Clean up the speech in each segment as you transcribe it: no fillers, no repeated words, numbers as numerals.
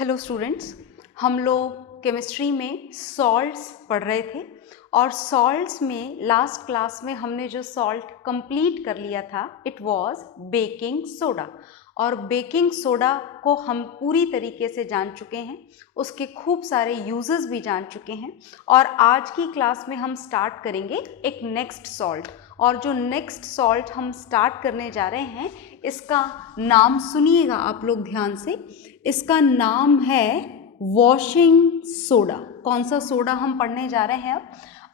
Hello students, हम लोग chemistry में सॉल्ट्स पढ़ रहे थे और सॉल्ट्स में लास्ट क्लास में हमने जो सॉल्ट कंप्लीट कर लिया था इट वाज बेकिंग सोडा। और बेकिंग सोडा को हम पूरी तरीके से जान चुके हैं, उसके खूब सारे यूजेस भी जान चुके हैं। और आज की क्लास में हम स्टार्ट करेंगे एक नेक्स्ट सॉल्ट। और जो नेक्स्ट सॉल्ट हम स्टार्ट करने जा रहे हैं इसका नाम सुनिएगा आप लोग ध्यान से। इसका नाम है वॉशिंग सोडा। कौन सा सोडा हम पढ़ने जा रहे हैं?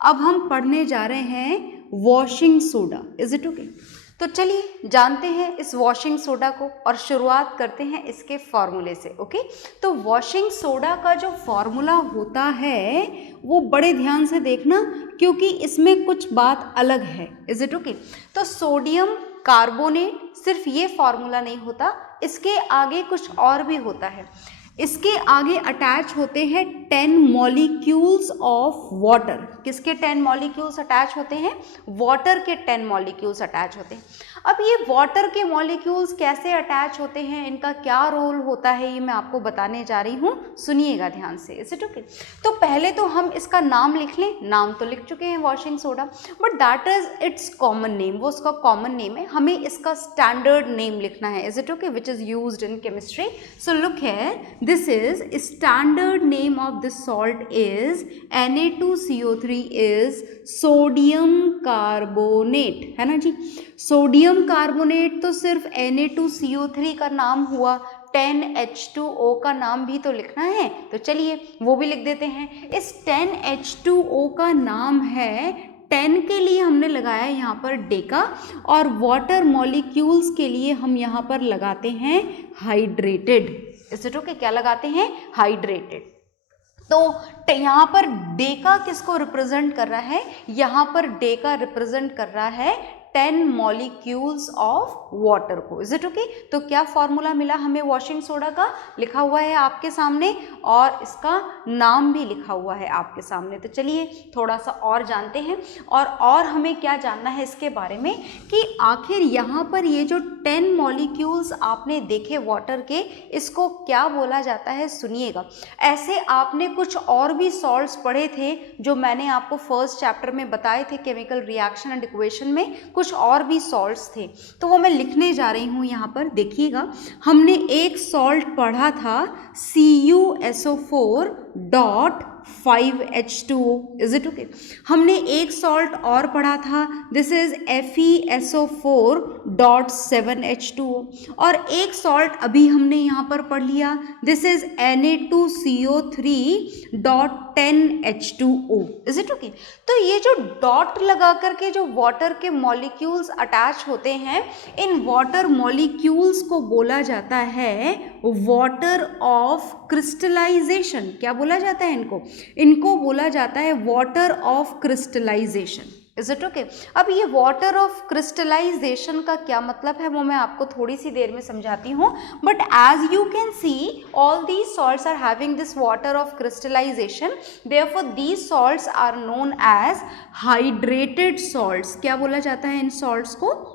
अब हम पढ़ने जा रहे हैं washing soda. Is it okay? तो चलिए जानते हैं इस वॉशिंग सोडा को और शुरुआत करते हैं इसके फॉर्मूले से। ओके, तो वॉशिंग सोडा का जो फॉर्मूला होता है वो बड़े ध्यान से देखना क्योंकि इसमें कुछ बात अलग है। Is it okay? तो सोडियम कार्बोनेट सिर्फ ये फॉर्मूला नहीं होता, इसके आगे कुछ और भी होता है। इसके आगे अटैच होते हैं 10 मॉलिक्यूल्स ऑफ वाटर। किसके 10 मॉलिक्यूल्स अटैच होते हैं? वाटर के 10 मॉलिक्यूल्स अटैच होते हैं। अब ये वाटर के मॉलिक्यूल्स कैसे अटैच होते हैं, इनका क्या रोल होता है, ये मैं आपको बताने जा रही हूँ, सुनिएगा ध्यान से। Is it okay? तो पहले तो हम इसका नाम लिख लें। नाम तो लिख चुके हैं washing soda, but that is it's common name. वो उसका कॉमन नेम है, हमें इसका स्टैंडर्ड नेम लिखना है। Is it okay? Which is used in chemistry. So look here, this is standard name of this salt is Na2CO3 is sodium carbonate, है ना जी। Sodium carbonate तो सिर्फ Na2CO3 का नाम हुआ, 10H2O का नाम भी तो लिखना है, तो चलिए वो भी लिख देते हैं। इस 10H2O का नाम है, 10 के लिए हमने लगाया है यहाँ पर डेका और वाटर मॉलिक्यूल्स के लिए हम यहाँ पर लगाते हैं हाइड्रेटेड। Is it okay? क्या लगाते हैं? हाइड्रेटेड। तो यहाँ पर डेका किसको रिप्रेजेंट कर रहा है? यहाँ पर डेका रिप्रेजेंट कर रहा है 10 मॉलिक्यूल्स ऑफ वाटर को। Is it okay? तो क्या फॉर्मूला मिला हमें वॉशिंग सोडा का? लिखा हुआ है आपके सामने और इसका नाम भी लिखा हुआ है आपके सामने। तो चलिए थोड़ा सा और जानते हैं और हमें क्या जानना है इसके बारे में कि आखिर यहाँ पर ये जो 10 मॉलिक्यूल्स आपने देखे वाटर के, इसको क्या बोला जाता है, सुनिएगा। ऐसे आपने कुछ और भी सॉल्ट्स पढ़े थे जो मैंने आपको फर्स्ट चैप्टर में बताए थे, केमिकल रिएक्शन एंड इक्वेशन में कुछ और भी सॉल्ट्स थे, तो वो मैं लिखने जा रही हूँ यहाँ पर। देखिएगा, हमने एक सॉल्ट पढ़ा था CuSO4 dot 5H2O। Is it okay? हमने एक सॉल्ट और पढ़ा था, this is FeSO4 dot 7H2O। और एक सॉल्ट अभी हमने यहाँ पर पढ़ लिया, this is Na2CO3 dot 10H2O। Is it okay? तो ये जो डॉट लगा करके जो वाटर के मॉलिक्यूल्स अटैच होते हैं, इन वाटर मॉलिक्यूल्स को बोला जाता है वाटर ऑफ क्रिस्टलाइजेशन। क्या बोला जाता है इनको बोला जाता है water of crystallisation. Is it okay? अब ये वाटर ऑफ क्रिस्टलाइजेशन का क्या मतलब है वो मैं आपको थोड़ी सी देर में समझाती हूँ, but as you can see all these salts are having this water of crystallisation, therefore these salts are known as hydrated salts. क्या बोला जाता है इन सॉल्ट्स को?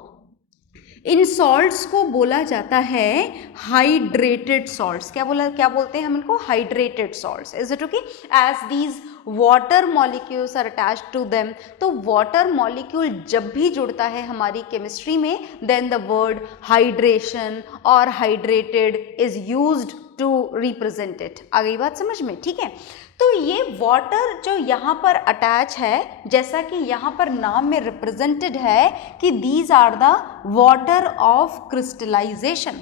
इन सॉल्ट्स को बोला जाता है हाइड्रेटेड सॉल्ट्स। क्या बोलते हैं हम इनको? Hydrated salts. Is it okay? As these water molecules are attached to them. तो वाटर मॉलिक्यूल जब भी जुड़ता है हमारी केमिस्ट्री में, देन द वर्ड हाइड्रेशन और hydrated is used to represent it. आ गई बात समझ में? ठीक है। तो ये वाटर जो यहाँ पर अटैच है, जैसा कि यहाँ पर नाम में रिप्रेजेंटेड है कि these are the water of crystallisation,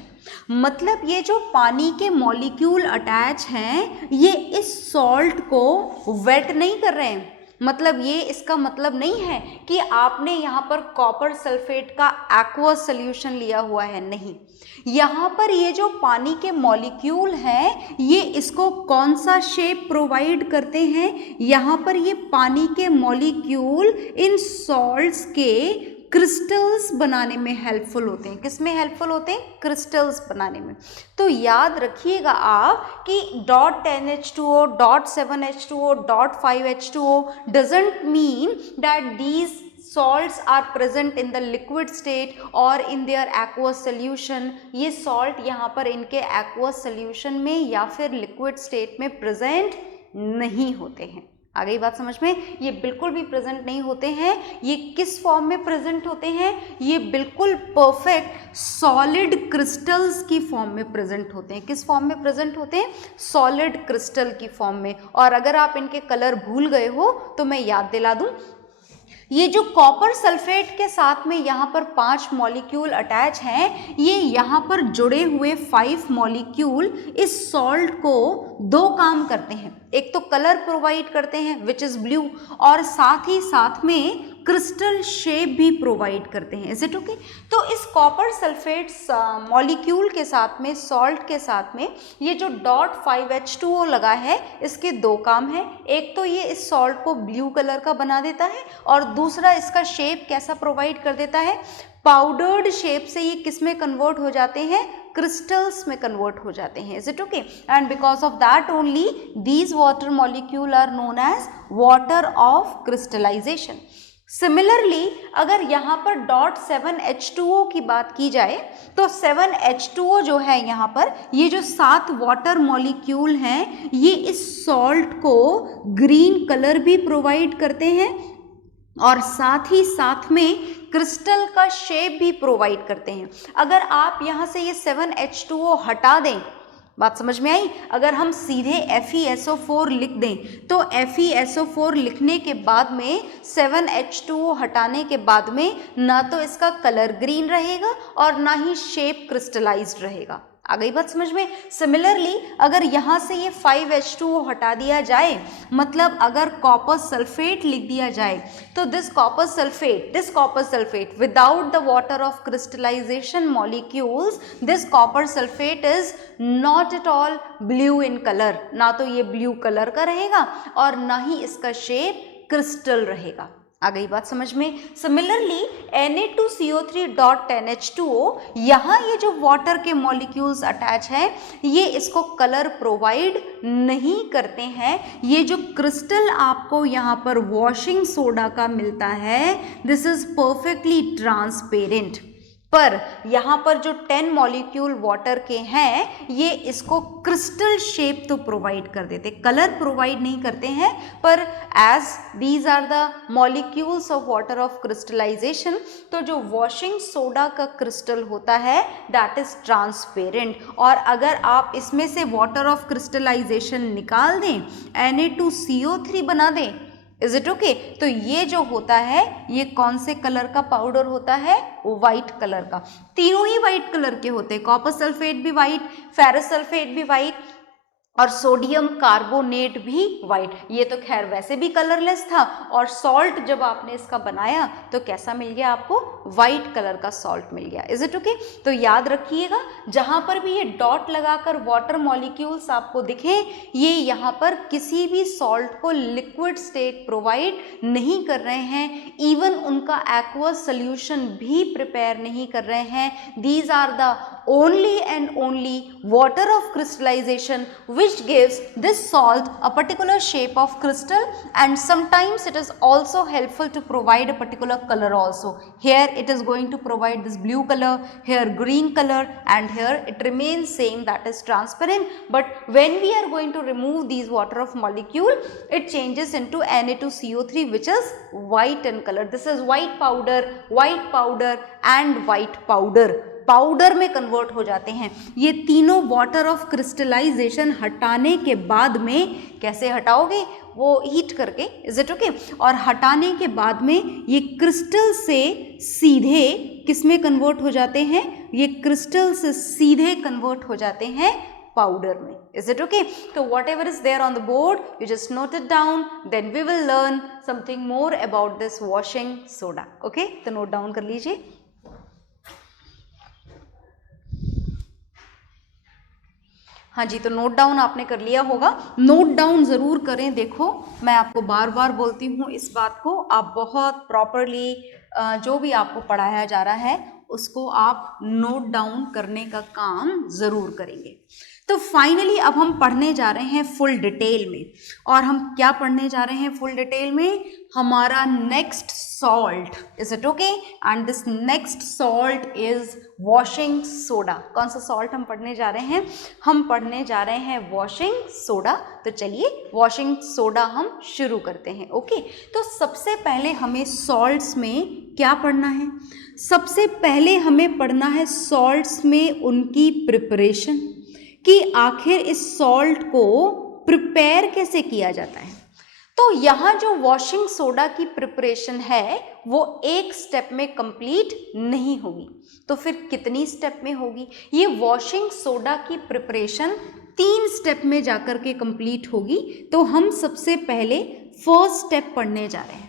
मतलब ये जो पानी के मॉलिक्यूल अटैच हैं ये इस सॉल्ट को वेट नहीं कर रहे हैं। मतलब ये इसका मतलब नहीं है कि आपने यहाँ पर कॉपर सल्फेट का एक्वस सॉल्यूशन लिया हुआ है, नहीं। यहाँ पर ये जो पानी के मॉलिक्यूल हैं ये इसको कौन सा शेप प्रोवाइड करते हैं? यहाँ पर ये पानी के मॉलिक्यूल इन सॉल्ट्स के क्रिस्टल्स बनाने में हेल्पफुल होते हैं। किस में हेल्पफुल होते हैं? क्रिस्टल्स बनाने में। तो याद रखिएगा आप कि dot 10H2O, dot 7H2O, dot 5H2O doesn't mean that these salts are present in the liquid state or in their aqueous solution, ये salt यहाँ पर इनके aqueous solution में या फिर liquid state में present नहीं होते हैं। आ गई बात समझ में? ये बिल्कुल भी प्रेजेंट नहीं होते हैं। ये किस फॉर्म में प्रेजेंट होते हैं? ये बिल्कुल परफेक्ट सॉलिड क्रिस्टल्स की फॉर्म में प्रेजेंट होते हैं। किस फॉर्म में प्रेजेंट होते हैं? सॉलिड क्रिस्टल की फॉर्म में। और अगर आप इनके कलर भूल गए हो तो मैं याद दिला दूं, ये जो कॉपर सल्फेट के साथ में यहाँ पर 5 मॉलिक्यूल अटैच हैं, ये यहाँ पर जुड़े हुए 5 मॉलिक्यूल इस सॉल्ट को 2 काम करते हैं। एक तो कलर प्रोवाइड करते हैं विच इज़ ब्लू, और साथ ही साथ में क्रिस्टल शेप भी प्रोवाइड करते हैं। Is it okay? तो इस कॉपर सल्फेट मॉलिक्यूल के साथ में, सॉल्ट के साथ में ये जो डॉट 5H2O लगा है, इसके 2 काम हैं। एक तो ये इस सॉल्ट को ब्लू कलर का बना देता है और दूसरा इसका शेप कैसा प्रोवाइड कर देता है? पाउडर्ड शेप से ये किस में कन्वर्ट हो जाते हैं? क्रिस्टल्स में कन्वर्ट हो जाते हैं। Is it okay? And because of that only these water molecule are known as water of crystallisation. Similarly अगर यहाँ पर डॉट 7H2O की बात की जाए तो 7H2O जो है यहाँ पर, ये जो 7 वाटर मॉलिक्यूल हैं, ये इस सॉल्ट को ग्रीन कलर भी प्रोवाइड करते हैं और साथ ही साथ में क्रिस्टल का शेप भी प्रोवाइड करते हैं। अगर आप यहाँ से ये 7H2O हटा दें, बात समझ में आई? अगर हम सीधे FeSO4 लिख दें तो FeSO4 लिखने के बाद में 7H2O हटाने के बाद में ना तो इसका कलर ग्रीन रहेगा और ना ही शेप क्रिस्टलाइज्ड रहेगा। आ गई बात समझ में? सिमिलरली अगर यहाँ से ये 5H2O हटा दिया जाए, मतलब अगर कॉपर सल्फेट लिख दिया जाए, तो this copper sulphate without the water of crystallisation molecules, this copper sulphate is not at all blue in colour. ना तो ये ब्लू कलर का रहेगा और ना ही इसका शेप क्रिस्टल रहेगा। आ गई बात समझ में? सिमिलरली Na2CO3.10H2O, यहाँ ये जो वाटर के मॉलिक्यूल्स अटैच हैं, ये इसको कलर प्रोवाइड नहीं करते हैं। ये जो क्रिस्टल आपको यहाँ पर वॉशिंग सोडा का मिलता है, दिस इज परफेक्टली ट्रांसपेरेंट। पर यहाँ पर जो 10 मॉलिक्यूल वाटर के हैं, ये इसको क्रिस्टल शेप तो प्रोवाइड कर देते, कलर प्रोवाइड नहीं करते हैं। पर as these are the molecules of water of crystallisation, तो जो वॉशिंग सोडा का क्रिस्टल होता है दैट इज ट्रांसपेरेंट। और अगर आप इसमें से वाटर ऑफ क्रिस्टलाइजेशन निकाल दें, Na2CO3 बना दें, इज इट ओके? तो ये जो होता है, ये कौन से कलर का पाउडर होता है? वाइट कलर का। तीनों ही वाइट कलर के होते हैं, कॉपर सल्फेट भी वाइट, फेरस सल्फेट भी वाइट और सोडियम कार्बोनेट भी वाइट। ये तो खैर वैसे भी कलरलेस था, और सॉल्ट जब आपने इसका बनाया तो कैसा मिल गया आपको? वाइट कलर का सॉल्ट मिल गया। Is it okay? तो याद रखिएगा, जहां पर भी ये डॉट लगाकर वाटर मॉलिक्यूल्स आपको दिखे, ये यहाँ पर किसी भी सॉल्ट को लिक्विड स्टेट प्रोवाइड नहीं कर रहे हैं, इवन उनका एक्वस सोल्यूशन भी प्रिपेयर नहीं कर रहे हैं। These are the only and only water of crystallization which gives this salt a particular shape of crystal, and sometimes it is also helpful to provide a particular color also. Here it is going to provide this blue color, here green color, and here it remains same, that is transparent. But when we are going to remove these water of molecule, it changes into Na2CO3 which is white in color. This is white powder and white powder, powder में convert हो जाते हैं। ये तीनों water of crystallisation हटाने के बाद में, कैसे हटाओगे? वो हीट करके, इज इट ओके? और हटाने के बाद में ये क्रिस्टल से सीधे किस में कन्वर्ट हो जाते हैं? ये क्रिस्टल से सीधे कन्वर्ट हो जाते हैं पाउडर में। Is it okay? तो whatever is there on the board, you just note it down, then we will learn something more about this washing soda. Okay, तो नोट डाउन कर लीजिए। हाँ जी, तो नोट डाउन आपने कर लिया होगा। नोट डाउन ज़रूर करें। देखो, मैं आपको बार बार बोलती हूँ इस बात को, आप बहुत प्रॉपरली जो भी आपको पढ़ाया जा रहा है उसको आप नोट डाउन करने का काम ज़रूर करेंगे। तो फाइनली अब हम पढ़ने जा रहे हैं फुल डिटेल में, और हम क्या पढ़ने जा रहे हैं फुल डिटेल में? हमारा next salt, is it okay? And this next salt is washing soda. कौन सा सॉल्ट हम पढ़ने जा रहे हैं? हम पढ़ने जा रहे हैं वॉशिंग सोडा। तो चलिए वॉशिंग सोडा हम शुरू करते हैं। ओके, तो सबसे पहले हमें सॉल्ट्स में क्या पढ़ना है? सबसे पहले हमें पढ़ना है सॉल्ट्स में उनकी प्रिपरेशन, कि आखिर इस सॉल्ट को प्रिपेयर कैसे किया जाता है। तो यहाँ जो वॉशिंग सोडा की प्रिपरेशन है वो एक स्टेप में कंप्लीट नहीं होगी, तो फिर कितनी स्टेप में होगी? ये वॉशिंग सोडा की प्रिपरेशन 3 स्टेप में जाकर के कंप्लीट होगी। तो हम सबसे पहले फर्स्ट स्टेप पढ़ने जा रहे हैं,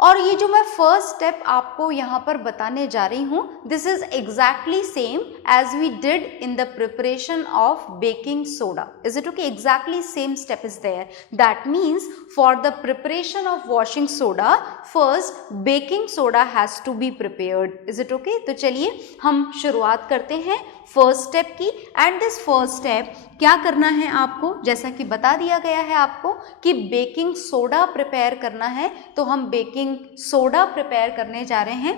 और ये जो मैं फर्स्ट स्टेप आपको यहाँ पर बताने जा रही हूँ, this is exactly same as we did in the preparation of baking soda. Is it okay? Exactly same step is there. That means for the preparation of washing soda first baking soda has to be prepared. Is it okay? तो चलिए हम शुरुआत करते हैं first step की। And this first step क्या करना है आपको? जैसा कि बता दिया गया है आपको कि बेकिंग सोडा प्रिपेयर करना है, तो हम बेकिंग सोडा प्रिपेयर करने जा रहे हैं।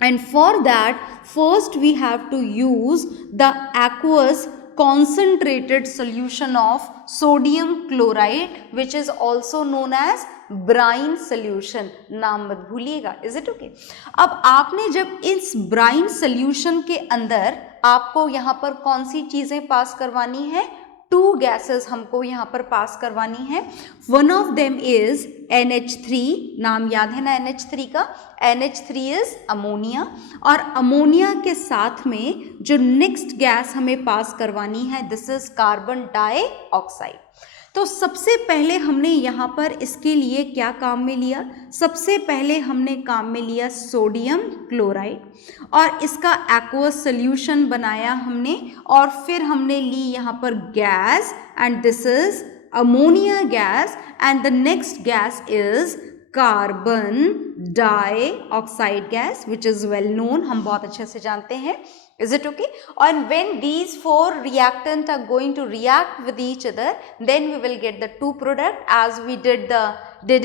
And for that first we have to use the aqueous concentrated solution of sodium chloride which is also known as brine solution. नाम मत भूलिएगा। Is it okay? अब आपने जब इस ब्राइन सोल्यूशन के अंदर आपको यहाँ पर कौन सी चीजें पास करवानी है? 2 गैसेस हमको यहाँ पर पास करवानी है। One of them is NH3, नाम याद है ना NH3 का? NH3 इज अमोनिया, और अमोनिया के साथ में जो नेक्स्ट गैस हमें पास करवानी है दिस इज कार्बन डाइऑक्साइड। तो सबसे पहले हमने यहाँ पर इसके लिए क्या काम में लिया? सबसे पहले हमने काम में लिया सोडियम क्लोराइड, और इसका एक्वस सोल्यूशन बनाया हमने, और फिर हमने ली यहाँ पर gas, and this is ammonia gas, and the next gas is carbon dioxide gas which is well known, हम बहुत अच्छे से जानते हैं। Is it okay? And when these 4 reactants are going to react with each other, then we will get the 2 product as we did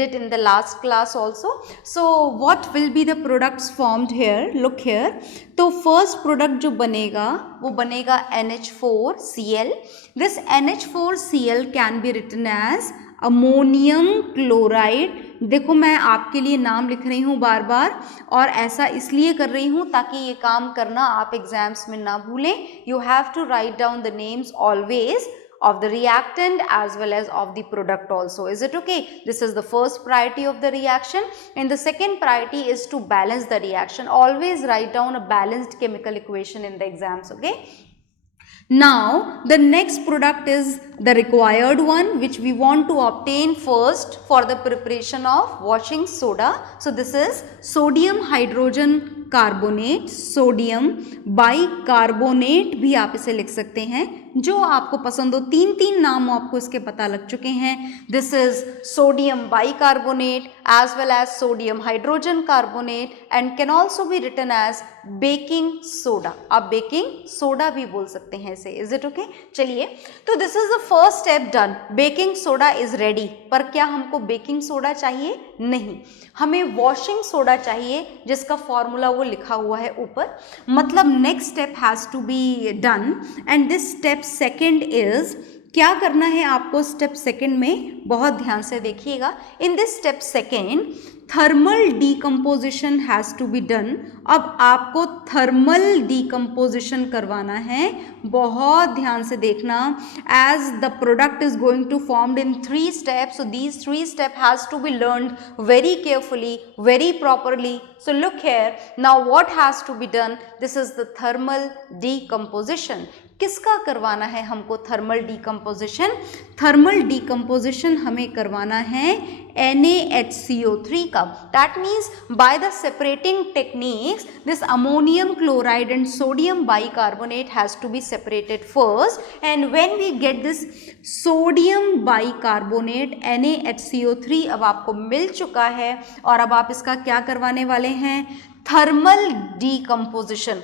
it in the last class also. So what will be the products formed here? Look here. तो first product जो बनेगा वो बनेगा NH4Cl. This NH4Cl can be written as ammonium chloride. देखो मैं आपके लिए नाम लिख रही हूँ बार बार, और ऐसा इसलिए कर रही हूँ ताकि ये काम करना आप एग्जाम्स में ना भूलें। You have to write down the names always of the reactant as well as of the product also. Is it okay? This is the first priority of the reaction, and the second priority is to balance the reaction. Always write down a balanced chemical equation in the exams. Okay? Now the next product is the required one which we want to obtain first for the preparation of washing soda. So this is sodium hydrogen carbonate, sodium bicarbonate भी आप इसे लिख सकते हैं, जो आपको पसंद हो। 3 नाम आपको इसके पता लग चुके हैं। This is sodium bicarbonate as well as sodium hydrogen carbonate, and can also be written as baking soda. आप बेकिंग सोडा भी बोल सकते हैं इसे। Is it okay? चलिए, तो this is the first step done. Baking soda is ready. पर क्या हमको बेकिंग सोडा चाहिए? नहीं, हमें वॉशिंग सोडा चाहिए, जिसका फॉर्मूला वो लिखा हुआ है ऊपर। मतलब next step has to be done, and this step second is, क्या करना है आपको स्टेप सेकेंड में? बहुत ध्यान से देखिएगा। In this step second thermal decomposition has to be done. अब आपको थर्मल डीकम्पोजिशन करवाना है, बहुत ध्यान से देखना। As the product is going to formed in 3 steps, so these 3 steps has to be learned very carefully, very properly. So look here, now what has to be done? This is the thermal decomposition. किसका करवाना है हमको thermal decomposition? Thermal decomposition हमें करवाना है NaHCO3 का। That means by the separating techniques this ammonium chloride and sodium bicarbonate has to be separated first, and when we get this sodium bicarbonate NaHCO3 अब आपको मिल चुका है, और अब आप इसका क्या करवाने वाले हैं? Thermal decomposition.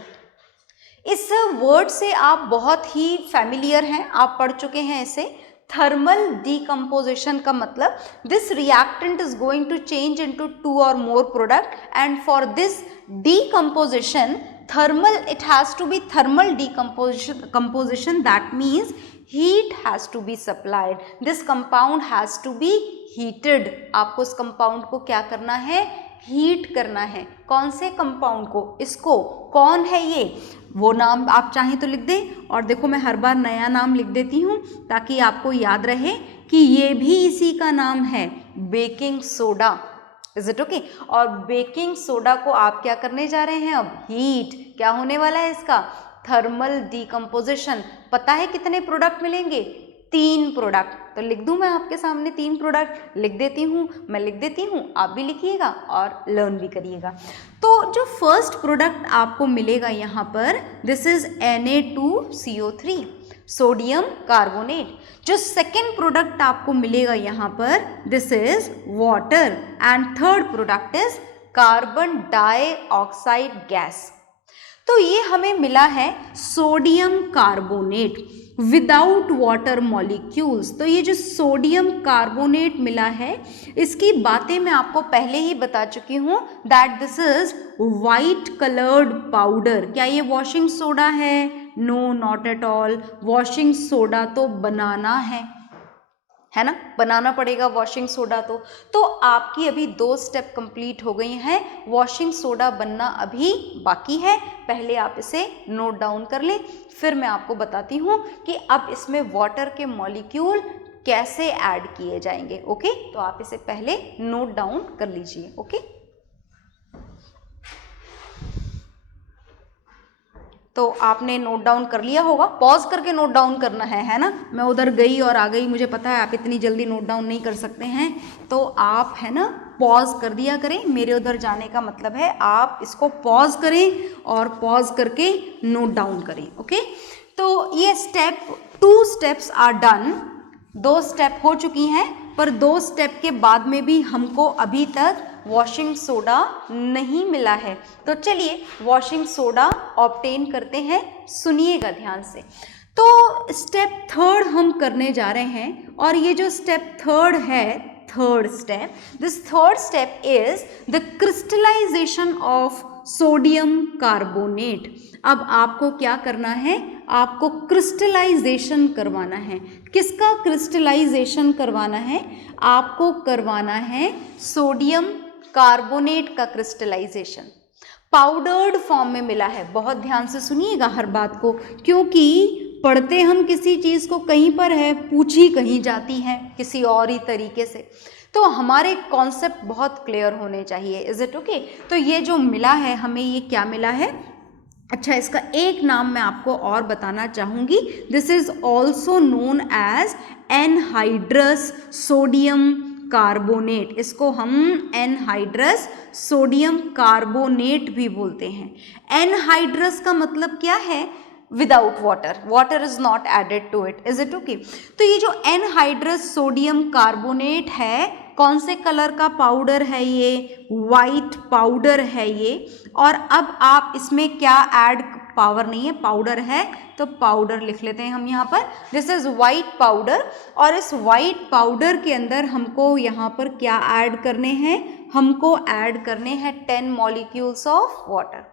इस वर्ड से आप बहुत ही फैमिलियर हैं, आप पढ़ चुके हैं इसे। थर्मल डीकम्पोजिशन का मतलब this reactant is going to change into 2 or more product and for this decomposition thermal, it has to be thermal decomposition, that means heat has to be supplied, this compound has to be heated। आपको इस compound को क्या करना है, heat करना है। कौन से कंपाउंड को, इसको। कौन है ये, वो नाम आप चाहें तो लिख दें, और देखो मैं हर बार नया नाम लिख देती हूँ ताकि आपको याद रहे कि ये भी इसी का नाम है, baking soda. Is it okay? और बेकिंग सोडा को आप क्या करने जा रहे हैं अब, हीट। क्या होने वाला है इसका, थर्मल डीकम्पोजिशन। पता है कितने प्रोडक्ट मिलेंगे, 3 प्रोडक्ट। तो लिख दूं मैं आपके सामने 3 प्रोडक्ट, लिख देती हूँ, मैं लिख देती हूँ, आप भी लिखिएगा और लर्न भी करिएगा। तो जो फर्स्ट प्रोडक्ट आपको मिलेगा यहाँ पर, this is Na2CO3, sodium carbonate. जो सेकेंड प्रोडक्ट आपको मिलेगा यहाँ पर, this is water, and third product is carbon dioxide gas. तो ये हमें मिला है sodium carbonate without water molecules. तो ये जो सोडियम कार्बोनेट मिला है, इसकी बातें मैं आपको पहले ही बता चुकी हूँ, that this is white coloured powder. क्या ये वॉशिंग सोडा है, no not at all. Washing soda तो बनाना है ना, बनाना पड़ेगा वॉशिंग सोडा। तो आपकी अभी 2 स्टेप कंप्लीट हो गई हैं, वॉशिंग सोडा बनना अभी बाकी है। पहले आप इसे नोट डाउन कर लें, फिर मैं आपको बताती हूँ कि अब इसमें वाटर के मॉलिक्यूल कैसे ऐड किए जाएंगे। ओके, तो आप इसे पहले नोट डाउन कर लीजिए। ओके, तो आपने नोट डाउन कर लिया होगा, पॉज करके नोट डाउन करना है ना। मैं उधर गई और आ गई, मुझे पता है आप इतनी जल्दी नोट डाउन नहीं कर सकते हैं, तो आप है ना पॉज कर दिया करें। मेरे उधर जाने का मतलब है आप इसको पॉज करें और पॉज करके नोट डाउन करें। ओके, तो ये step 2 steps are done. 2 step हो चुकी हैं, पर 2 स्टेप के बाद में भी हमको अभी तक वॉशिंग सोडा नहीं मिला है। तो चलिए वॉशिंग सोडा ऑब्टेन करते हैं, सुनिएगा ध्यान से। तो स्टेप 3 हम करने जा रहे हैं, और ये जो स्टेप 3 है, third step, this third step is the crystallisation of sodium carbonate. अब आपको क्या करना है, आपको क्रिस्टलाइजेशन करवाना है। किसका क्रिस्टलाइजेशन करवाना है, आपको करवाना है सोडियम कार्बोनेट का क्रिस्टलाइजेशन। पाउडर्ड फॉर्म में मिला है, बहुत ध्यान से सुनिएगा हर बात को, क्योंकि पढ़ते हम किसी चीज़ को कहीं पर है, पूछी कहीं जाती है किसी और ही तरीके से। तो हमारे कॉन्सेप्ट बहुत क्लियर होने चाहिए। Is it okay? तो ये जो मिला है हमें, ये क्या मिला है, अच्छा इसका एक नाम मैं आपको और बताना चाहूँगी, this is also known as anhydrous sodium carbonate. इसको हम एनहाइड्रस सोडियम कार्बोनेट भी बोलते हैं। एनहाइड्रस का मतलब क्या है, without water, water is not added to it. Is it okay? तो ये जो एनहाइड्रस सोडियम कार्बोनेट है, कौन से कलर का पाउडर है ये, वाइट पाउडर है ये। और अब आप इसमें क्या ऐड, पावर नहीं है, पाउडर है, तो पाउडर लिख लेते हैं हम यहाँ पर, दिस इज वाइट पाउडर। और इस वाइट पाउडर के अंदर हमको यहाँ पर क्या ऐड करने हैं, हमको ऐड करने हैं 10 मॉलिक्यूल्स ऑफ वाटर।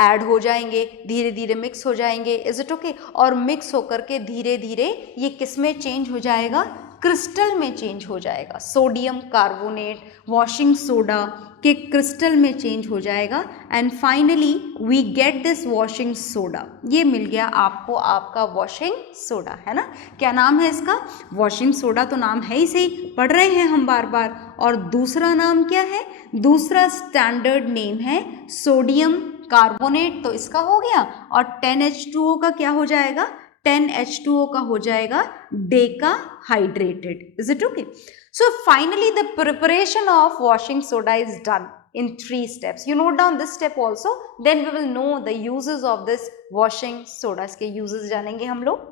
ऐड हो जाएंगे, धीरे धीरे मिक्स हो जाएंगे। Is it okay? और मिक्स होकर के धीरे धीरे ये किस में चेंज हो जाएगा, क्रिस्टल में चेंज हो जाएगा। सोडियम कार्बोनेट वॉशिंग सोडा के क्रिस्टल में चेंज हो जाएगा, and finally we get this washing soda. ये मिल गया आपको आपका वॉशिंग सोडा, है ना। क्या नाम है इसका, वॉशिंग सोडा तो नाम है ही सही, पढ़ रहे हैं हम बार बार। और दूसरा नाम क्या है, दूसरा स्टैंडर्ड नेम है सोडियम कार्बोनेट, तो इसका हो गया। और 10H2O का क्या हो जाएगा, 10H2O का हो जाएगा Deka hydrated. Is it okay? So finally the preparation of washing soda is done in 3 steps. You note down this step also, then we will know the uses of this washing soda. इसके uses जानेंगे हम लोग।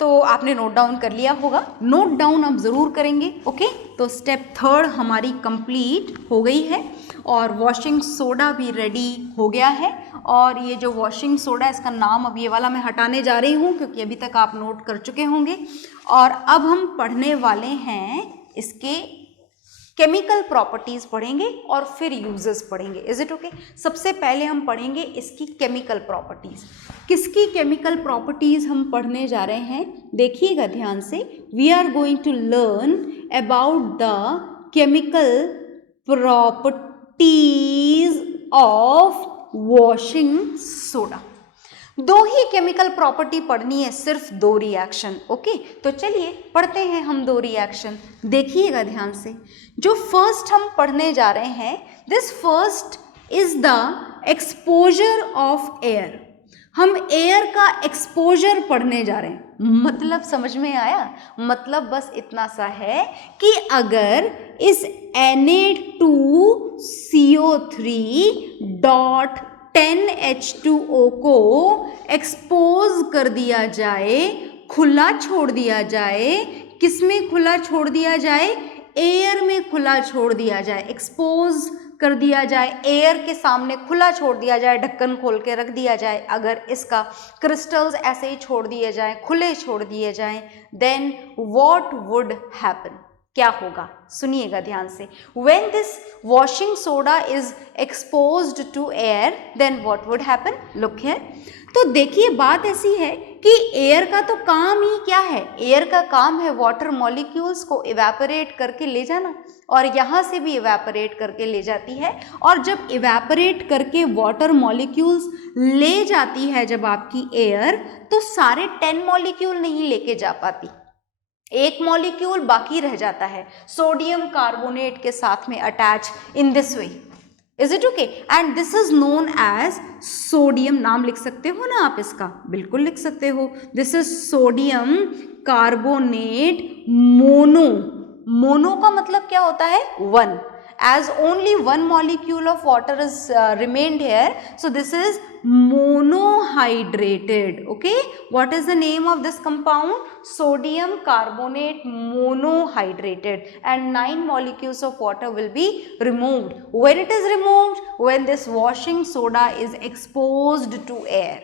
तो आपने note down कर लिया होगा, note down आप ज़रूर करेंगे। ओके, तो स्टेप थर्ड हमारी कंप्लीट हो गई है और वॉशिंग सोडा भी रेडी हो गया है। और ये जो वॉशिंग सोडा, इसका नाम अब ये वाला मैं हटाने जा रही हूँ क्योंकि अभी तक आप नोट कर चुके होंगे। और अब हम पढ़ने वाले हैं इसके केमिकल प्रॉपर्टीज़ पढ़ेंगे और फिर यूजेस पढ़ेंगे। Is it okay? सबसे पहले हम पढ़ेंगे इसकी केमिकल प्रॉपर्टीज़। किसकी केमिकल प्रॉपर्टीज़ हम पढ़ने जा रहे हैं, देखिएगा ध्यान से। We are going to learn about the chemical properties of washing soda. दो ही केमिकल प्रॉपर्टी पढ़नी है, सिर्फ दो रिएक्शन। ओके, तो चलिए पढ़ते हैं हम दो रिएक्शन। देखिएगा ध्यान से, जो फर्स्ट हम पढ़ने जा रहे हैं, this first is the exposure of air. हम एयर का एक्सपोजर पढ़ने जा रहे हैं। मतलब समझ में आया? मतलब बस इतना सा है कि अगर इस Na2CO3.10H2O को एक्सपोज कर दिया जाए, खुला छोड़ दिया जाए, किसमें खुला छोड़ दिया जाए? एयर में खुला छोड़ दिया जाए, एक्सपोज कर दिया जाए, एयर के सामने खुला छोड़ दिया जाए, ढक्कन खोल के रख दिया जाए। अगर इसका क्रिस्टल्स ऐसे ही छोड़ दिए जाएं, खुले छोड़ दिए जाएं, देन व्हाट वुड हैपन? क्या होगा? सुनिएगा ध्यान से। When this washing soda is exposed to air, then what would happen? Look here. तो देखिए बात ऐसी है कि एयर का तो काम ही क्या है? एयर का काम है वाटर मॉलिक्यूल्स को इवेपोरेट करके ले जाना, और यहाँ से भी इवेपोरेट करके ले जाती है। और जब इवेपोरेट करके वाटर मॉलिक्यूल्स ले जाती है जब आपकी एयर, तो सारे 10 मॉलिक्यूल नहीं लेके जा पाती, एक मॉलिक्यूल बाकी रह जाता है सोडियम कार्बोनेट के साथ में attach in this way. Is it okay? And this is known as sodium. नाम लिख सकते हो ना आप इसका? बिल्कुल लिख सकते हो। This is sodium carbonate mono. Mono का मतलब क्या होता है? One. As only one molecule of water is remained here, so this is monohydrated. Okay, what is the name of this compound? Sodium carbonate monohydrated, and 9 molecules of water will be removed. When it is removed? When this washing soda is exposed to air.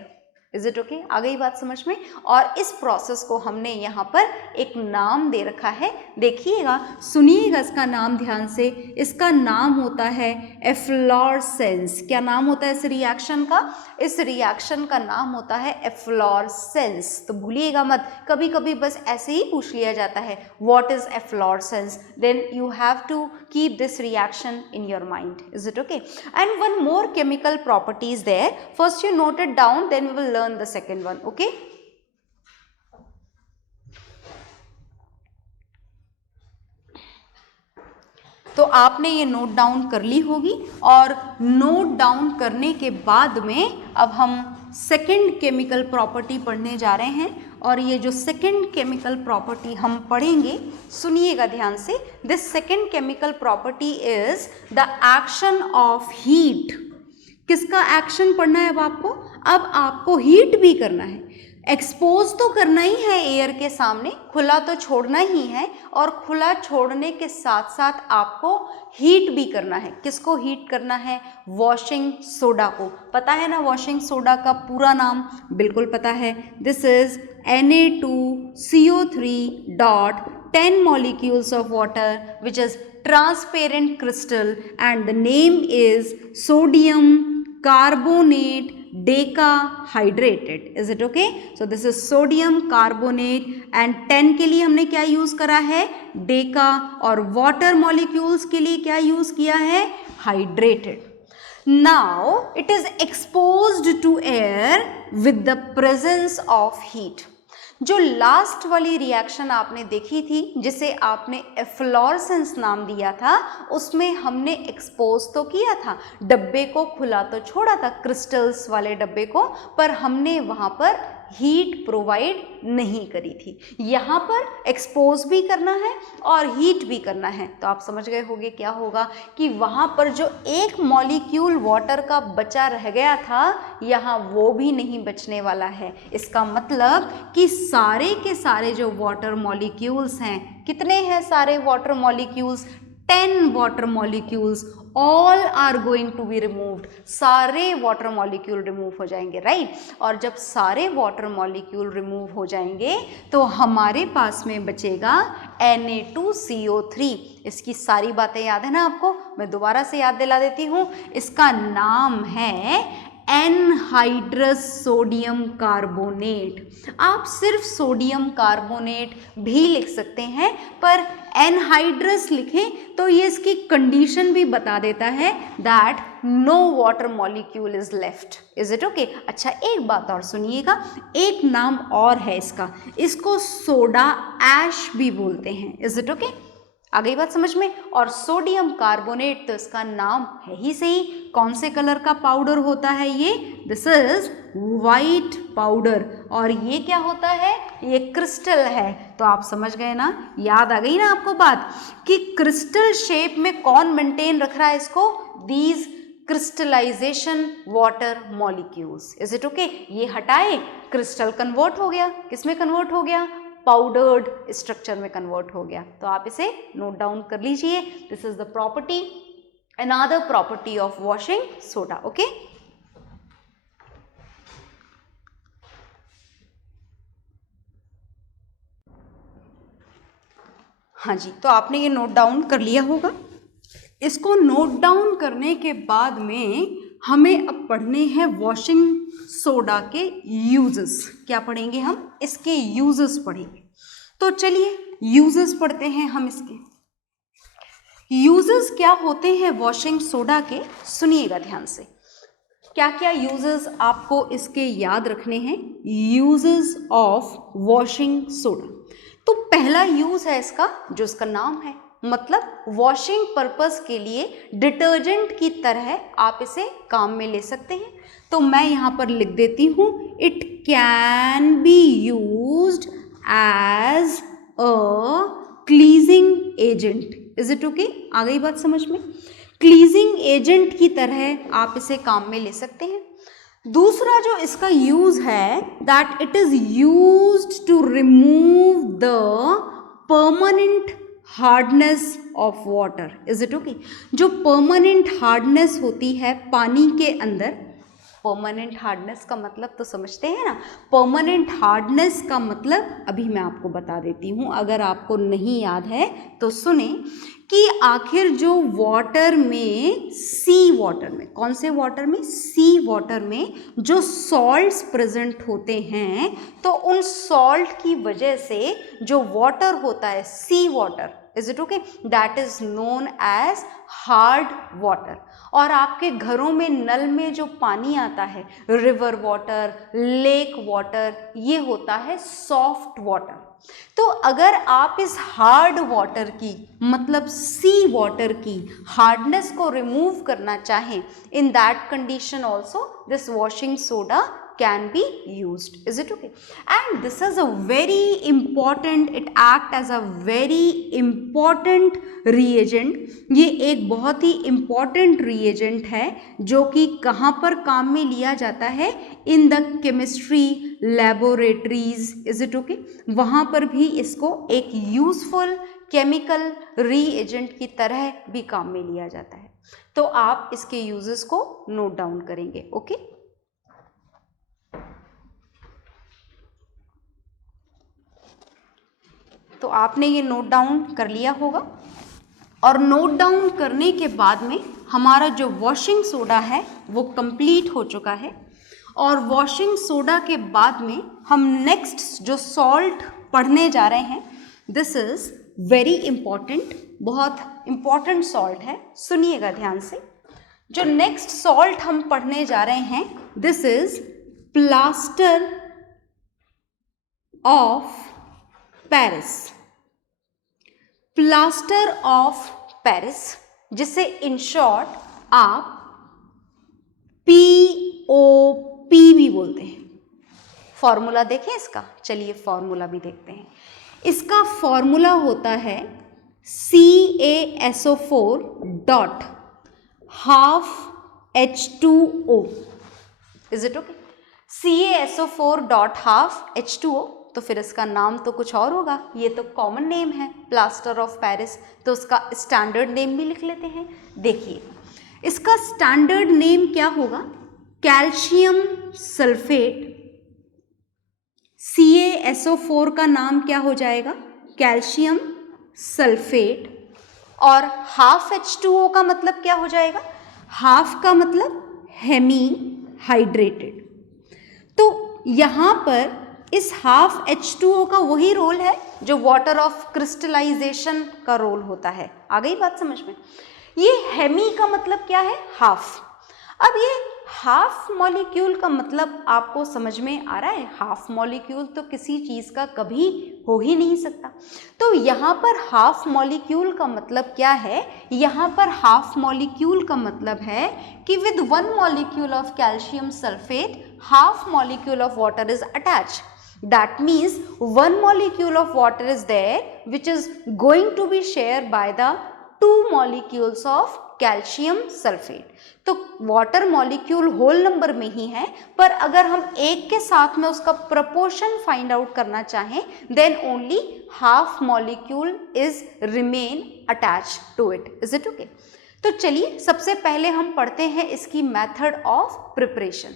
Is it okay? आ गई बात समझ में? और इस process को हमने यहाँ पर एक नाम दे रखा है। देखिएगा, सुनिएगा इसका नाम ध्यान से। इसका नाम होता है एफ्लोरेसेंस। क्या नाम होता है इस रिएक्शन का? इस रिएक्शन का नाम होता है एफ्लोरेसेंस। तो भूलिएगा मत, कभी कभी बस ऐसे ही पूछ लिया जाता है what is efflorescence, then you have to keep this reaction in your mind. Is it okay? And one more chemical property is there. First you note it down, then we will learn the second one. Okay? तो आपने ये note down कर ली होगी, और note down करने के बाद में अब हम सेकेंड केमिकल प्रॉपर्टी पढ़ने जा रहे हैं। और ये जो सेकेंड केमिकल प्रॉपर्टी हम पढ़ेंगे, सुनिएगा ध्यान से। This second chemical property is the action of heat. किसका एक्शन पढ़ना है अब आपको? अब आपको हीट भी करना है। एक्सपोज तो करना ही है एयर के सामने, खुला तो छोड़ना ही है, और खुला छोड़ने के साथ साथ आपको हीट भी करना है। किसको हीट करना है? वॉशिंग सोडा को। पता है ना वॉशिंग सोडा का पूरा नाम? बिल्कुल पता है। This is Na2CO3.10 molecules of water which is transparent crystal, and the name is sodium carbonate decahydrated. Is it okay? So this is sodium carbonate, and 10 के लिए हमने क्या यूज करा है? डेका। और वाटर मॉलिक्यूल्स के लिए क्या यूज किया है? Hydrated. Now it is exposed to air with the presence of heat. जो लास्ट वाली रिएक्शन आपने देखी थी, जिसे आपने एफ्लोरेसेंस नाम दिया था, उसमें हमने एक्सपोज तो किया था, डब्बे को खुला तो छोड़ा था, क्रिस्टल्स वाले डब्बे को, पर हमने वहाँ पर हीट प्रोवाइड नहीं करी थी। यहाँ पर एक्सपोज भी करना है और हीट भी करना है, तो आप समझ गए होंगे क्या होगा कि वहाँ पर जो एक मॉलिक्यूल वाटर का बचा रह गया था, यहाँ वो भी नहीं बचने वाला है। इसका मतलब कि सारे के सारे जो वाटर मॉलिक्यूल्स हैं, कितने हैं सारे water molecules? 10 water molecules, all are going to be removed. सारे वाटर मॉलिक्यूल रिमूव हो जाएंगे, राइट। और जब सारे वाटर मॉलिक्यूल रिमूव हो जाएंगे तो हमारे पास में बचेगा Na2CO3। इसकी सारी बातें याद है ना आपको? मैं दोबारा से याद दिला देती हूँ। इसका नाम है एनहाइड्रस सोडियम कार्बोनेट। आप सिर्फ सोडियम कार्बोनेट भी लिख सकते हैं, पर एनहाइड्रस लिखें तो ये इसकी कंडीशन भी बता देता है that no water molecule is left. Is it okay? अच्छा, एक बात और सुनिएगा, एक नाम और है इसका, इसको सोडा ऐश भी बोलते हैं। Is it okay? आ गई बात समझ में? और सोडियम कार्बोनेट तो इसका नाम है ही सही। कौन से कलर का पाउडर होता है ये? This is white powder. और ये क्या होता है? ये क्रिस्टल है। तो आप समझ गए ना, याद आ गई ना आपको बात कि क्रिस्टल शेप में कौन मेंटेन रख रहा है इसको? These crystallisation water molecules. Is it okay? ये हटाए, क्रिस्टल कन्वर्ट हो गया। किस में कन्वर्ट हो गया? पाउडर्ड स्ट्रक्चर में कन्वर्ट हो गया। तो आप इसे नोट डाउन कर लीजिए। This is the property, another property of washing soda. Okay, हाँ जी, तो आपने ये नोट डाउन कर लिया होगा। इसको नोट डाउन करने के बाद में हमें अब पढ़ने हैं वॉशिंग सोडा के यूजेस। क्या पढ़ेंगे हम? इसके यूजेस पढ़ेंगे। तो चलिए यूजेस पढ़ते हैं हम इसके। यूजेस क्या होते हैं वॉशिंग सोडा के? सुनिएगा ध्यान से। क्या क्या यूजेस आपको इसके याद रखने हैं? Uses of washing soda. तो पहला यूज है इसका, जो इसका नाम है, मतलब वॉशिंग पर्पस के लिए डिटर्जेंट की तरह आप इसे काम में ले सकते हैं। तो मैं यहाँ पर लिख देती हूँ, it can be used as a cleansing agent. Is it okay? आ गई बात समझ में? क्लीजिंग एजेंट की तरह आप इसे काम में ले सकते हैं। दूसरा जो इसका यूज है, that it is used to remove the permanent hardness of water. Is it okay? जो परमानेंट हार्डनेस होती है पानी के अंदर, परमानेंट हार्डनेस का मतलब तो समझते हैं ना? परमानेंट हार्डनेस का मतलब अभी मैं आपको बता देती हूँ, अगर आपको नहीं याद है तो सुने कि आखिर जो वाटर में, सी वाटर में, कौन से वाटर में? सी वाटर में जो सॉल्ट्स प्रेजेंट होते हैं, तो उन सॉल्ट की वजह से जो वाटर होता है, sea water, is it okay, that is known as hard water. और आपके घरों में नल में जो पानी आता है, रिवर वाटर, लेक वाटर, ये होता है सॉफ्ट वाटर। तो अगर आप इस हार्ड वाटर की, मतलब सी वाटर की हार्डनेस को रिमूव करना चाहें, in that condition also this washing soda can be used. Is it okay? And this is a very important, it act as a very important reagent. ये एक बहुत ही important reagent है जो कि कहाँ पर काम में लिया जाता है? in the chemistry laboratories. Is it okay? वहाँ पर भी इसको एक useful chemical reagent की तरह भी काम में लिया जाता है। तो आप इसके uses को note down करेंगे। ओके, तो आपने ये नोट डाउन कर लिया होगा। और नोट डाउन करने के बाद में हमारा जो वॉशिंग सोडा है वो कंप्लीट हो चुका है। और वॉशिंग सोडा के बाद में हम नेक्स्ट जो सॉल्ट पढ़ने जा रहे हैं, दिस इज वेरी इंपॉर्टेंट, बहुत इंपॉर्टेंट सॉल्ट है। सुनिएगा ध्यान से। जो नेक्स्ट सॉल्ट हम पढ़ने जा रहे हैं, this is plaster of Paris. Plaster of Paris, जिसे इन शॉर्ट आप POP भी बोलते हैं। फॉर्मूला देखें इसका, चलिए फॉर्मूला भी देखते हैं। इसका फॉर्मूला होता है CaSO4 dot half H2O। Is it okay? CaSO4 dot half H2O, तो फिर इसका नाम तो कुछ और होगा, ये तो कॉमन नेम है प्लास्टर ऑफ पेरिस, तो उसका स्टैंडर्ड नेम भी लिख लेते हैं। देखिए इसका स्टैंडर्ड नेम क्या होगा, कैल्शियम सल्फेट। CaSO4 का नाम क्या हो जाएगा, कैल्शियम सल्फेट, और हाफ H2O का मतलब क्या हो जाएगा, हाफ का मतलब हेमी हाइड्रेटेड। तो यहाँ पर इस हाफ H2O का वही रोल है जो वाटर ऑफ क्रिस्टलाइजेशन का रोल होता है। आ गई बात समझ में? ये हेमी का मतलब क्या है, हाफ। अब ये हाफ मॉलिक्यूल का मतलब आपको समझ में आ रहा है? हाफ मॉलिक्यूल तो किसी चीज़ का कभी हो ही नहीं सकता। तो यहाँ पर हाफ मॉलिक्यूल का मतलब क्या है, यहाँ पर हाफ मॉलिक्यूल का मतलब है कि with one molecule of calcium sulphate half molecule of water is attached. That means one molecule of water is there which is going to be shared by the two molecules of calcium sulfate। तो water molecule whole number में ही है, पर अगर हम एक के साथ में उसका प्रपोर्शन फाइंड आउट करना चाहें then only half molecule is remain attach to it. Is it okay? तो चलिए सबसे पहले हम पढ़ते हैं इसकी मेथड ऑफ प्रिपरेशन।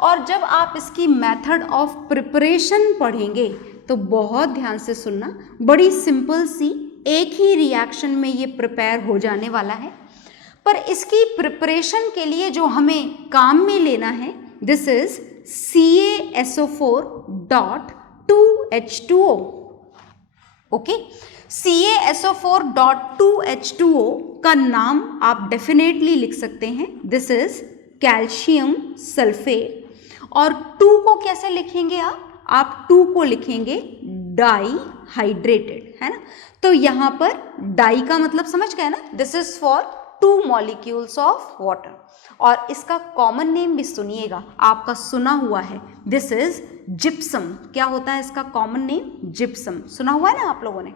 और जब आप इसकी मेथड ऑफ प्रिपरेशन पढ़ेंगे तो बहुत ध्यान से सुनना, बड़ी सिंपल सी एक ही रिएक्शन में ये प्रिपेयर हो जाने वाला है। पर इसकी प्रिपरेशन के लिए जो हमें काम में लेना है, this is CaSO4 dot 2H2O। Okay, CaSO4 dot 2H2O का नाम आप डेफिनेटली लिख सकते हैं, दिस इज कैल्शियम सल्फेट। और 2 को कैसे लिखेंगे आप 2 को लिखेंगे डाई हाइड्रेटेड, है ना। तो यहाँ पर डाई का मतलब समझ गए ना, this is for 2 molecules of water. और इसका कॉमन नेम भी सुनिएगा, आपका सुना हुआ है, दिस इज जिप्सम। क्या होता है इसका कॉमन नेम, जिप्सम, सुना हुआ है ना आप लोगों ने।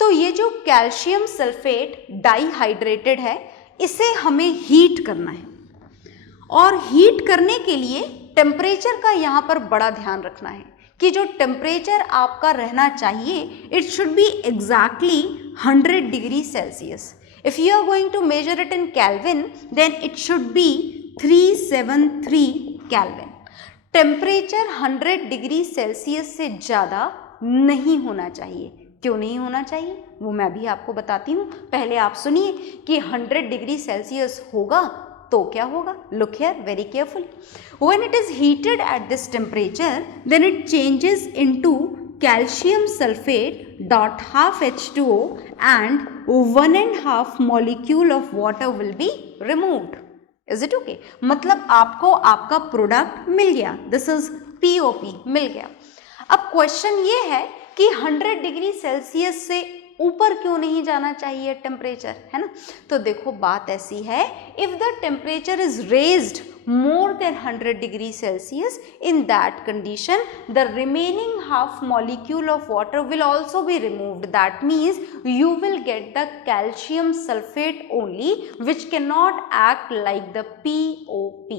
तो ये जो कैल्शियम सल्फेट डाई हाइड्रेटेड है, इसे हमें हीट करना है, और हीट करने के लिए टेम्परेचर का यहाँ पर बड़ा ध्यान रखना है कि जो टेम्परेचर आपका रहना चाहिए it should be exactly 100 degree Celsius. If you are going to measure it in Kelvin then it should be 373 Kelvin. Temperature 100 degree Celsius से ज़्यादा नहीं होना चाहिए। क्यों नहीं होना चाहिए वो मैं भी आपको बताती हूँ। पहले आप सुनिए कि 100 डिग्री सेल्सियस होगा तो क्या होगा, look here very carefully. When it is heated at this temperature then it changes into calcium sulphate dot half H2O and 1.5 molecule of water will be removed. Is it okay? मतलब आपको आपका product मिल गया, this is POP मिल गया। अब question ये है कि 100 degree Celsius से ऊपर क्यों नहीं जाना चाहिए टेम्परेचर, है ना। तो देखो बात ऐसी है, if the temperature is raised more than 100 degree Celsius, in that condition the remaining half molecule of water will also be removed. That means you will get the calcium sulfate only, which cannot act like the POP.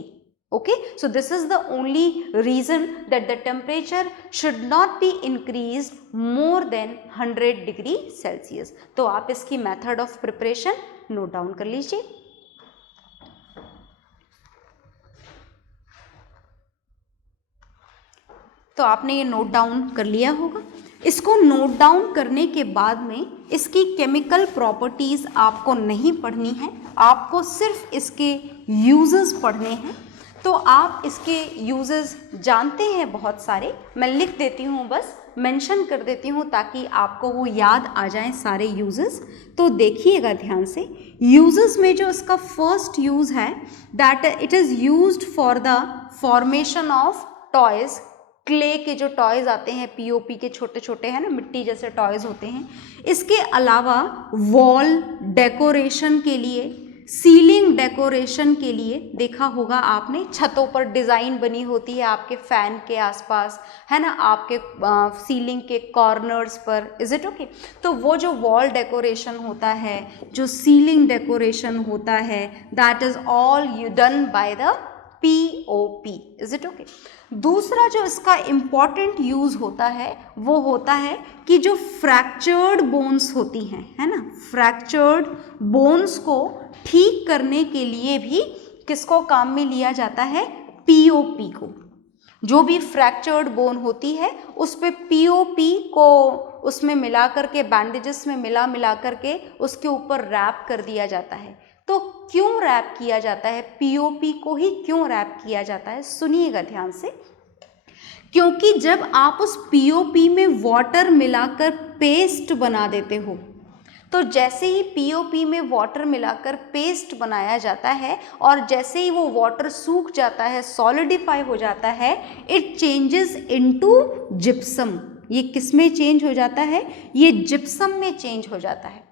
Okay, so this is the only reason that the temperature should not be increased more than 100 degree Celsius. तो आप इसकी method of preparation note down कर लीजिए। तो आपने ये note down कर लिया होगा। इसको नोट डाउन करने के बाद में इसकी केमिकल प्रॉपर्टीज़ आपको नहीं पढ़नी है, आपको सिर्फ इसके यूजेस पढ़ने हैं। तो आप इसके यूजेस जानते हैं बहुत सारे, मैं लिख देती हूँ, बस मेंशन कर देती हूँ ताकि आपको वो याद आ जाएं सारे यूजेस। तो देखिएगा ध्यान से, यूजेस में जो इसका फर्स्ट यूज़ है that it is used for the formation of toys. Clay के जो टॉयज़ आते हैं POP के छोटे छोटे हैं ना, मिट्टी जैसे टॉयज़ होते हैं। इसके अलावा वॉल डेकोरेशन के लिए, सीलिंग डेकोरेशन के लिए देखा होगा आपने, छतों पर डिज़ाइन बनी होती है आपके फैन के आसपास, है ना, आपके सीलिंग के कॉर्नर्स पर, इज इट ओके। तो वो जो वॉल डेकोरेशन होता है, जो सीलिंग डेकोरेशन होता है, that is all you done by the POP, is it okay. दूसरा जो इसका इम्पॉर्टेंट यूज होता है वो होता है कि जो फ्रैक्चर्ड बोन्स होती हैं, है ना, फ्रैक्चर्ड बोन्स को ठीक करने के लिए भी किसको काम में लिया जाता है, POP को। जो भी फ्रैक्चर्ड बोन होती है उस पे POP को उसमें मिला करके, बैंडेजेस में मिला करके उसके ऊपर रैप कर दिया जाता है। तो क्यों रैप किया जाता है, POP को ही क्यों रैप किया जाता है, सुनिएगा ध्यान से। क्योंकि जब आप उस POP में वाटर मिलाकर पेस्ट बना देते हो, तो जैसे ही POP में वाटर मिलाकर पेस्ट बनाया जाता है और जैसे ही वो वाटर सूख जाता है, सॉलिडिफाई हो जाता है, इट चेंजेस इनटू जिप्सम। ये किस में चेंज हो जाता है, ये जिप्सम में चेंज हो जाता है।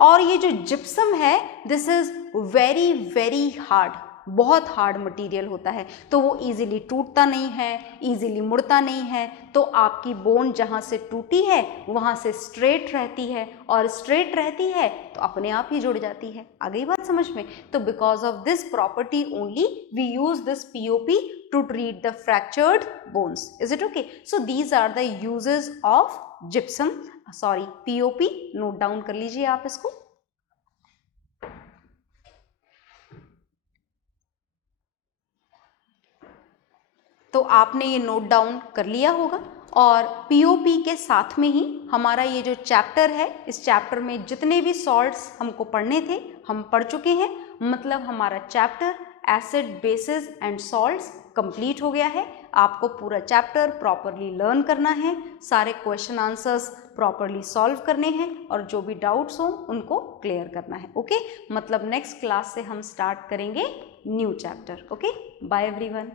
और ये जो जिप्सम है, this is very very hard, बहुत हार्ड मटेरियल होता है, तो वो इजीली टूटता नहीं है, इजीली मुड़ता नहीं है। तो आपकी बोन जहाँ से टूटी है वहाँ से स्ट्रेट रहती है, और स्ट्रेट रहती है तो अपने आप ही जुड़ जाती है। आ गई बात समझ में। तो because of this property only we use this POP to treat the fractured bones, is it okay. So these are the uses of gypsum, sorry POP। Note down कर लीजिए आप इसको। तो आपने ये नोट डाउन कर लिया होगा। और POP के साथ में ही हमारा ये जो चैप्टर है, इस चैप्टर में जितने भी सॉल्ट्स हमको पढ़ने थे हम पढ़ चुके हैं। मतलब हमारा chapter acid, basis and salts complete हो गया है। आपको पूरा चैप्टर प्रॉपरली लर्न करना है, सारे क्वेश्चन आंसर्स प्रॉपरली सॉल्व करने हैं, और जो भी डाउट्स हो उनको क्लियर करना है। ओके, मतलब नेक्स्ट क्लास से हम स्टार्ट करेंगे new chapter. Okay, bye everyone.